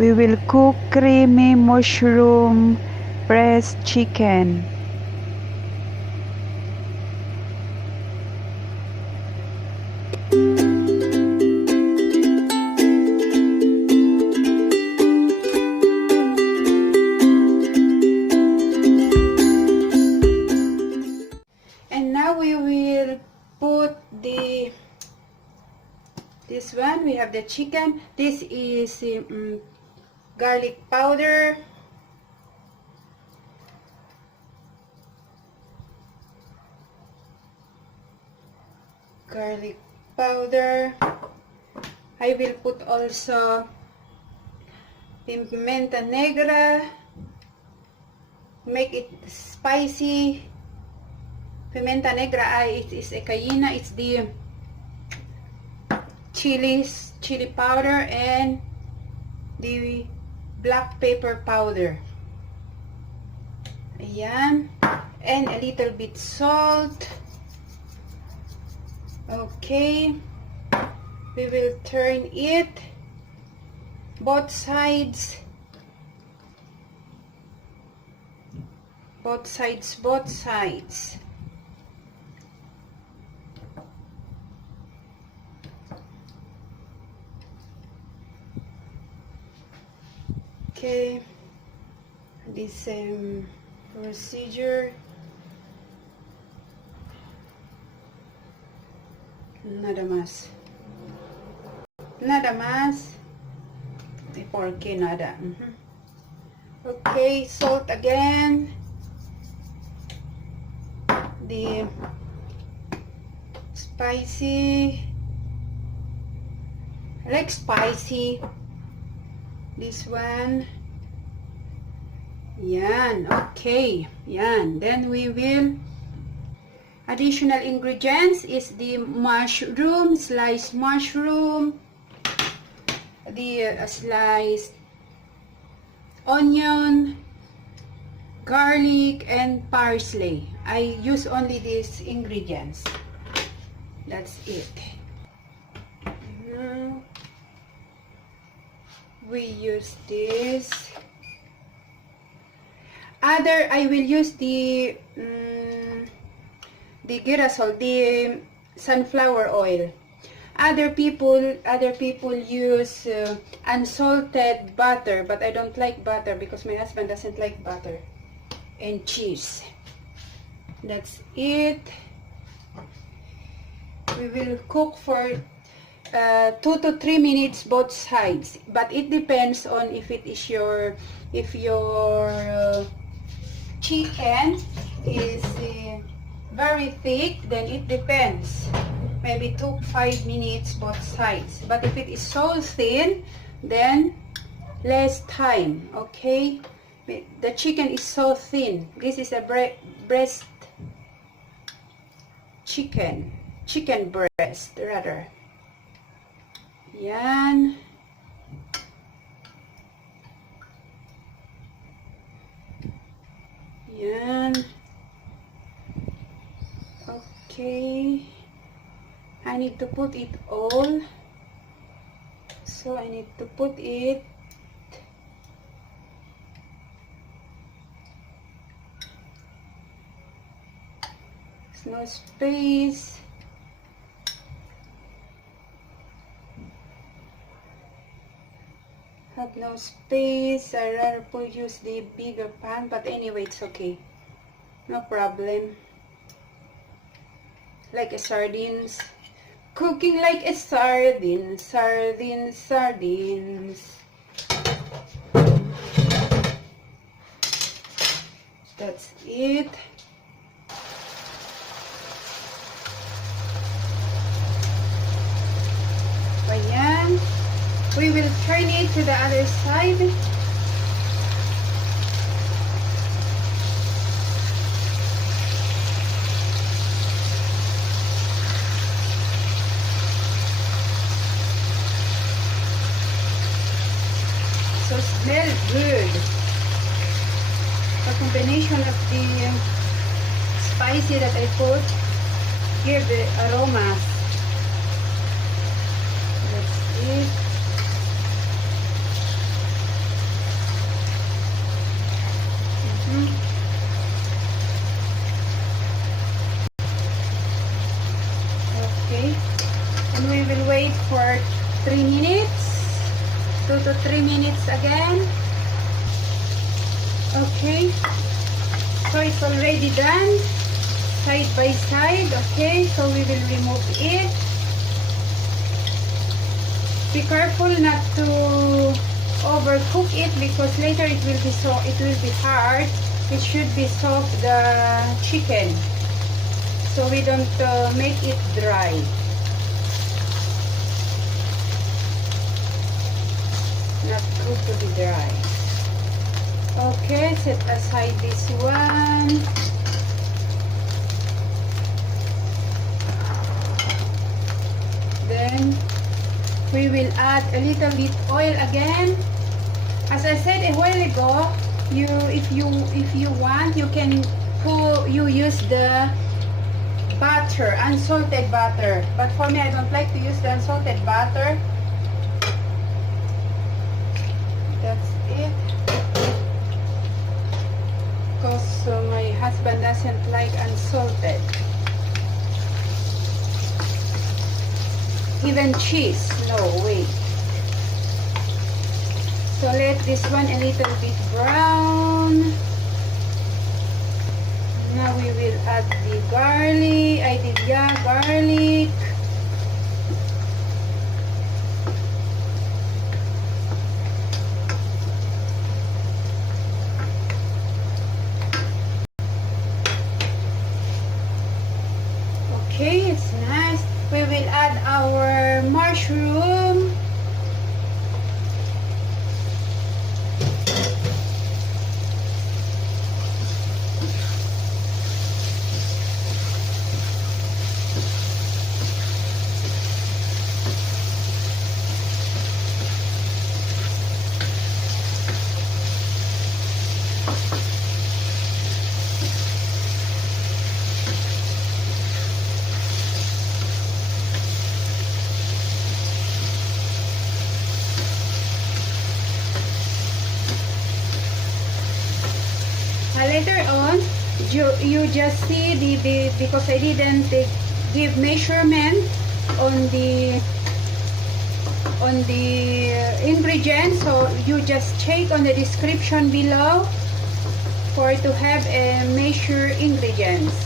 We will cook creamy mushroom breast chicken. And now we will put this one. We have the chicken. This is garlic powder, I will put also pimenta negra, make it spicy. Pimenta negra it is a cayena, it's the chili powder, and the black pepper powder. Ayan. And a little bit salt. Okay. We will turn it both sides. Both sides. Okay, this procedure. Nada más. Porque nada. Okay, salt again. The spicy. I like spicy. This one. Yan. Okay. Yan. Then we will. Additional ingredients is the mushroom, sliced mushroom, the sliced onion, garlic, and parsley. I use only these ingredients. That's it. Now we use this. I will use the girasol, the sunflower oil. Other people use unsalted butter, but I don't like butter because my husband doesn't like butter. And cheese. That's it. We will cook for 2 to 3 minutes both sides, but it depends on if your chicken is very thick, then it depends, maybe 2 to 5 minutes both sides. But if it is so thin, then less time. Okay, the chicken is so thin. This is a breast chicken breast rather. Yan. Okay, I need to put it all, so I need to put it there's no space. Have no space. I rather use the bigger pan, but anyway, it's okay, no problem. Like a sardines, cooking like a sardines. That's it. Ayan. We will turn it to the other side. So smell good. The combination of the spicy that I put give the aromas. That's it. to 3 minutes again. Okay, so it's already done, side by side. Okay, so we will remove it. Be careful not to overcook it, because later it will be hard. It should be soft, the chicken, so we don't make it dry. Not good to be dry. Okay, set aside this one. Then we will add a little bit oil again. As I said a while ago, if you want, you can use the butter, unsalted butter. But for me, I don't like to use the unsalted butter. That's it. Because my husband doesn't like unsalted. Even cheese, no, wait. So let this one a little bit brown. Now we will add the garlic. Garlic. Okay, it's nice. We will add our mushroom. Later on, you just see the because I didn't give measurement on the ingredients, so you just check on the description below for to have a measure ingredients.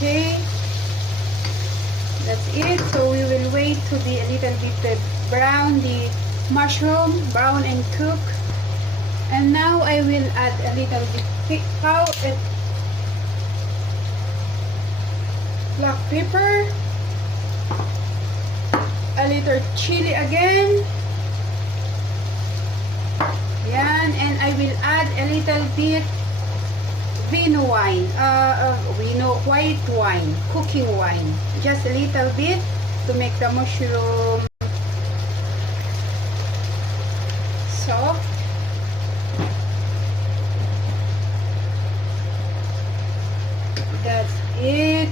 Okay, that's it. So we will wait to be a little bit brown, the mushroom brown and cook. And now I will add a little bit black pepper, a little chili again. Yan, and I will add a little bit vino wine, white wine, cooking wine, just a little bit to make the mushroom soft. That's it.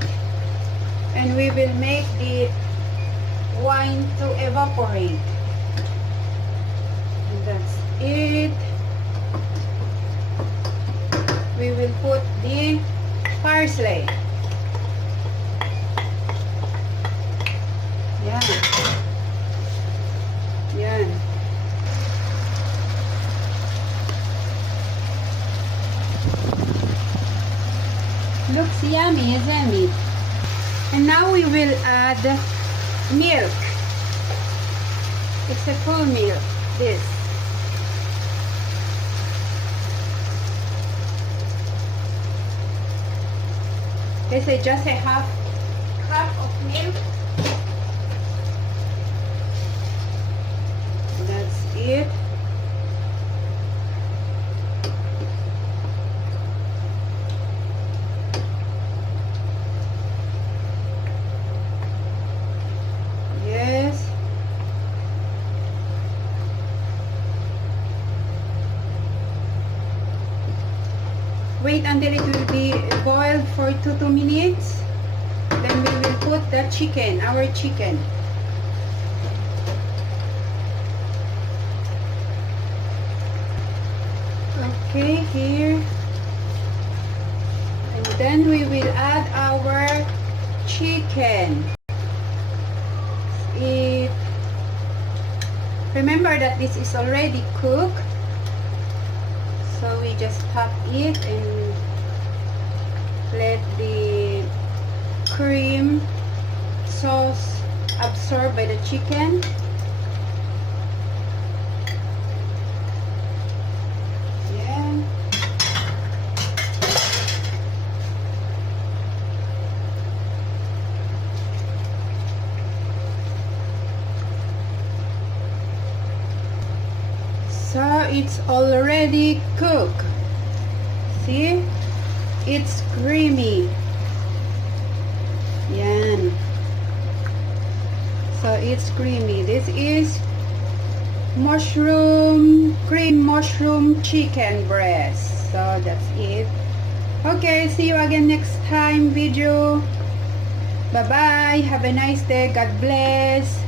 And we will make the wine to evaporate. And that's it. We will put the parsley. Yan. Yan. Looks yummy, isn't it? And now we will add milk. It's a full milk, this. This is just a half cup of milk. That's it. Yes. Wait until it will be boiled for 2 minutes. Then we will put the chicken, our chicken. Okay, here. And then we will add our chicken. Remember that this is already cooked, so we just tap it and let the cream sauce absorb by the chicken. Yeah. So it's already cooked. See? It's creamy. Yan. So it's creamy. This is cream mushroom chicken breast. So that's it. Okay, see you again next time video. Bye bye. Have a nice day. God bless.